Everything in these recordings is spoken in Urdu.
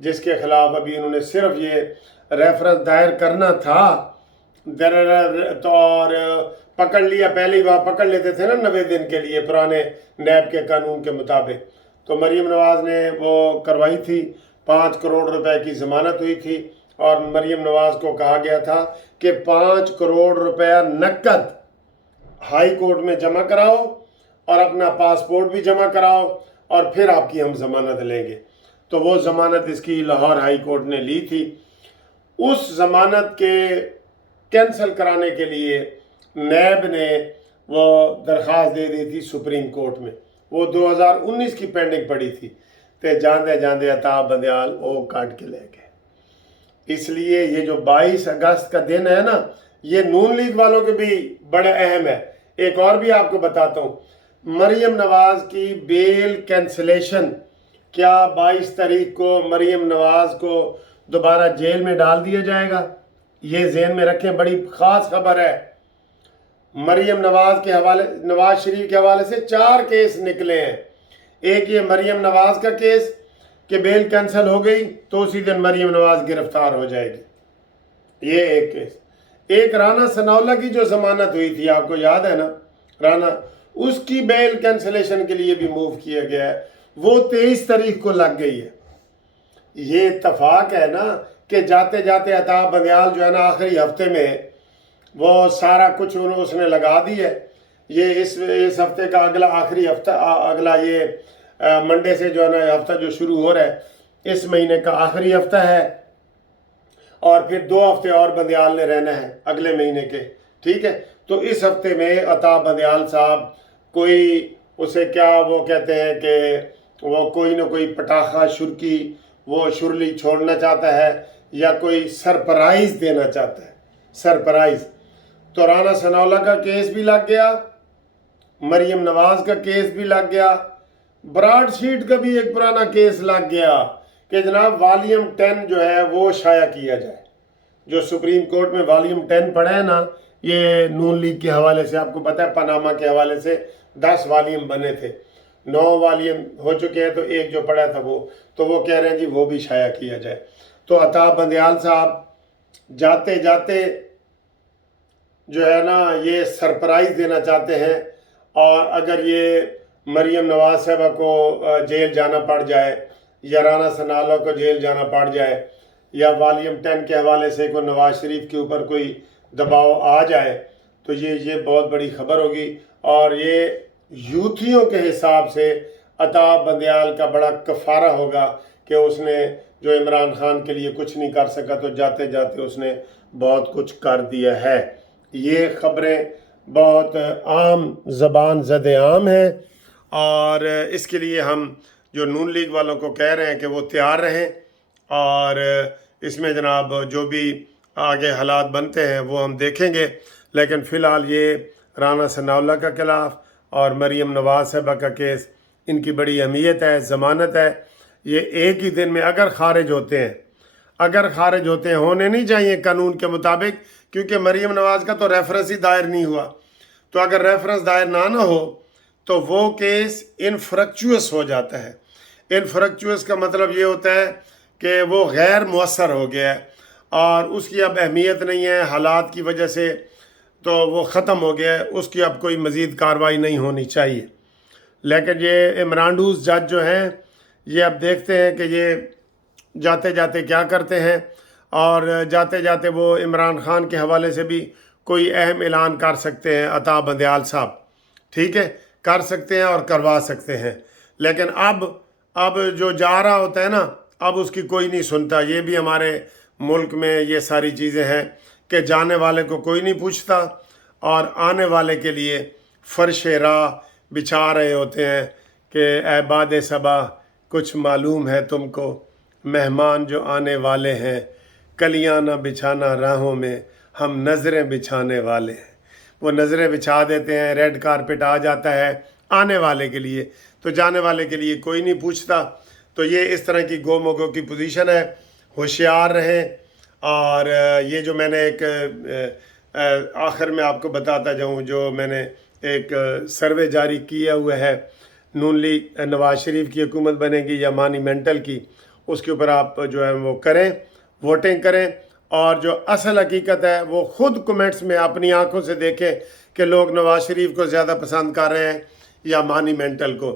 جس کے خلاف ابھی انہوں نے صرف یہ ریفرنس دائر کرنا تھا تو اور پکڑ لیا، پہلے ہی وہاں پکڑ لیتے تھے نا 90 دن کے لیے پرانے نیب کے قانون کے مطابق، تو مریم نواز نے وہ کروائی تھی، 5 کروڑ روپے کی ضمانت ہوئی تھی، اور مریم نواز کو کہا گیا تھا کہ 5 کروڑ روپیہ نقد ہائی کورٹ میں جمع کراؤ اور اپنا پاسپورٹ بھی جمع کراؤ اور پھر آپ کی ہم ضمانت لیں گے۔ تو وہ ضمانت اس کی لاہور ہائی کورٹ نے لی تھی۔ اس ضمانت کے کینسل کرانے کے لیے نیب نے وہ درخواست دے دی تھی سپریم کورٹ میں، وہ 2019 کی پینڈنگ پڑی تھی، تے جاندے جاندے عطا بندیال وہ کاٹ کے لے گئے۔ اس لیے یہ جو 22 اگست کا دن ہے نا، یہ نون لیگ والوں کے بھی بڑا اہم ہے۔ ایک اور بھی آپ کو بتاتا ہوں، مریم نواز کی بیل کینسلیشن، کیا 22 تاریخ کو مریم نواز کو دوبارہ جیل میں ڈال دیا جائے گا؟ یہ ذہن میں رکھیں، بڑی خاص خبر ہے۔ مریم نواز کے حوالے، نواز شریف کے حوالے سے 4 کیس نکلے ہیں۔ ایک یہ مریم نواز کا کیس کہ بیل کینسل ہو گئی تو اسی دن مریم نواز گرفتار ہو جائے گی، یہ ایک کیس۔ ایک رانا ثناءاللہ کی جو ضمانت ہوئی تھی، آپ کو یاد ہے نا، رانا، اس کی بیل کینسلیشن کے لیے بھی موو کیا گیا ہے، وہ 23 تاریخ کو لگ گئی ہے۔ یہ اتفاق ہے نا کہ جاتے جاتے عطا بندیال جو ہے نا آخری ہفتے میں وہ سارا کچھ اس نے لگا دی ہے۔ یہ اس ہفتے کا اگلا آخری ہفتہ، اگلا یہ منڈے سے جو ہے نا ہفتہ جو شروع ہو رہا ہے، اس مہینے کا آخری ہفتہ ہے، اور پھر 2 ہفتے اور بندیال نے رہنا ہے اگلے مہینے کے، ٹھیک ہے۔ تو اس ہفتے میں عطا بندیال صاحب کوئی اسے کیا وہ کہتے ہیں کہ وہ کوئی نہ کوئی پٹاخہ شرکی وہ شرلی چھوڑنا چاہتا ہے یا کوئی سرپرائز دینا چاہتا ہے، سرپرائز۔ تو رانا ثناءاللہ کا کیس بھی لگ گیا، مریم نواز کا کیس بھی لگ گیا، براڈ شیٹ کا بھی ایک پرانا کیس لگ گیا کہ جناب والیوم 10 جو ہے وہ شائع کیا جائے۔ جو سپریم کورٹ میں والیوم 10 پڑا ہے نا، یہ نون لیگ کے حوالے سے آپ کو پتہ ہے، پاناما کے حوالے سے 10 والیوم بنے تھے، 9 والیوم ہو چکے ہیں، تو ایک جو پڑا تھا وہ، تو وہ کہہ رہے ہیں جی وہ بھی شائع کیا جائے۔ تو عطا بندیال صاحب جاتے جاتے جو ہے نا یہ سرپرائز دینا چاہتے ہیں، اور اگر یہ مریم نواز صاحبہ کو جیل جانا پڑ جائے یا رانا ثناءاللہ کو جیل جانا پڑ جائے یا والیوم 10 کے حوالے سے کوئی نواز شریف کے اوپر کوئی دباؤ آ جائے، تو یہ بہت بڑی خبر ہوگی، اور یہ یوتھیوں کے حساب سے عطا بندیال کا بڑا کفارہ ہوگا کہ اس نے جو عمران خان کے لیے کچھ نہیں کر سکا تو جاتے جاتے اس نے بہت کچھ کر دیا ہے۔ یہ خبریں بہت عام زبان زد عام ہیں، اور اس کے لیے ہم جو نون لیگ والوں کو کہہ رہے ہیں کہ وہ تیار رہیں، اور اس میں جناب جو بھی آگے حالات بنتے ہیں وہ ہم دیکھیں گے، لیکن فی الحال یہ رانا ثناءاللہ کا خلاف اور مریم نواز صاحبہ کا کیس، ان کی بڑی اہمیت ہے، ضمانت ہے۔ یہ ایک ہی دن میں اگر خارج ہوتے ہیں، ہونے نہیں چاہیے قانون کے مطابق، کیونکہ مریم نواز کا تو ریفرنس ہی دائر نہیں ہوا، تو اگر ریفرنس دائر نہ ہو تو وہ کیس انفریکچوئس ہو جاتا ہے۔ انفریکچوئس کا مطلب یہ ہوتا ہے کہ وہ غیر مؤثر ہو گیا ہے، اور اس کی اب اہمیت نہیں ہے حالات کی وجہ سے، تو وہ ختم ہو گیا ہے، اس کی اب کوئی مزید کارروائی نہیں ہونی چاہیے۔ لیکن یہ عمرانڈوز جج جو ہیں، یہ اب دیکھتے ہیں کہ یہ جاتے جاتے کیا کرتے ہیں، اور جاتے جاتے وہ عمران خان کے حوالے سے بھی کوئی اہم اعلان کر سکتے ہیں عطا بندیال صاحب، ٹھیک ہے، کر سکتے ہیں اور کروا سکتے ہیں۔ لیکن اب جو جا رہا ہوتا ہے نا، اب اس کی کوئی نہیں سنتا۔ یہ بھی ہمارے ملک میں یہ ساری چیزیں ہیں کہ جانے والے کو کوئی نہیں پوچھتا، اور آنے والے کے لیے فرش راہ بچھا رہے ہوتے ہیں کہ اے باد صبا کچھ معلوم ہے تم کو، مہمان جو آنے والے ہیں، کلیاں نہ بچھانا راہوں میں، ہم نظریں بچھانے والے ہیں۔ وہ نظریں بچھا دیتے ہیں، ریڈ کارپٹ آ جاتا ہے آنے والے کے لیے، تو جانے والے کے لیے کوئی نہیں پوچھتا۔ تو یہ اس طرح کی گو مگو کی پوزیشن ہے، ہوشیار رہیں۔ اور یہ جو میں نے ایک آخر میں آپ کو بتاتا جاؤں، جو میں نے ایک سروے جاری کیا ہوا ہے، نون لیگ نواز شریف کی حکومت بنے گی یا مانیمنٹل کی، اس کے اوپر آپ جو ہے وہ کریں، ووٹنگ کریں، اور جو اصل حقیقت ہے وہ خود کمنٹس میں اپنی آنکھوں سے دیکھیں کہ لوگ نواز شریف کو زیادہ پسند کر رہے ہیں یا مانیمنٹل کو۔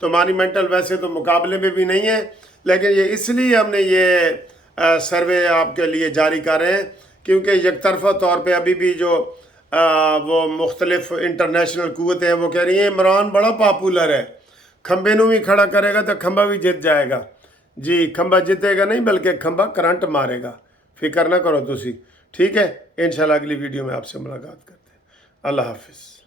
تو مانیمنٹل ویسے تو مقابلے میں بھی نہیں ہے، لیکن یہ اس لیے ہم نے یہ سروے آپ کے لیے جاری کر رہے ہیں کیونکہ یک طرفہ طور پہ ابھی بھی جو وہ مختلف انٹرنیشنل قوتیں ہیں وہ کہہ رہی ہیں عمران بڑا پاپولر ہے، کھمبے نو بھی کھڑا کرے گا تو کھمبا بھی جیت جائے گا۔ جی کھمبا جیتے گا نہیں بلکہ کھمبا کرنٹ مارے گا، فکر نہ کرو تسی، ٹھیک ہے؟ انشاءاللہ اگلی ویڈیو میں آپ سے ملاقات کرتے ہیں۔ اللہ حافظ۔